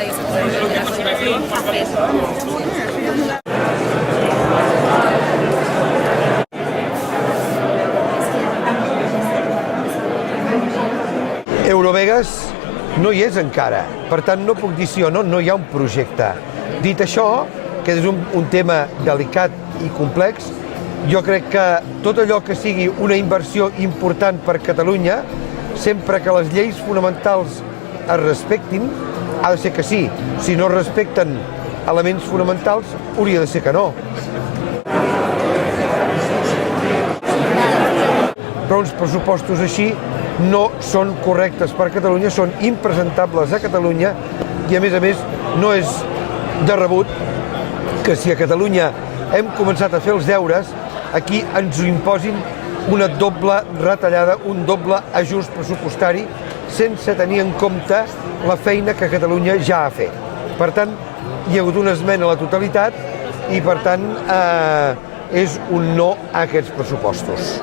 de disciplina ha fet. Eurovegas no hi és encara, per tant no puc dir sí o no, no hi ha un projecte. Dit això, que és un tema delicat i complex, jo crec que tot allò que sigui una inversió important per Catalunya, sempre que les lleis fonamentals es respectin, ha de ser que sí. Si no respecten elements fonamentals, hauria de ser que no. Però uns pressupostos així no són correctes per Catalunya, són impresentables a Catalunya i, a més, no és de rebut que si a Catalunya hem començat a fer els deures, aquí ens ho imposin una doble retallada, un doble ajust pressupostari sense tenir en compte la feina que Catalunya ja ha fet. Per tant, hi ha hagut una esmena a la totalitat i, per tant, és un no a aquests pressupostos.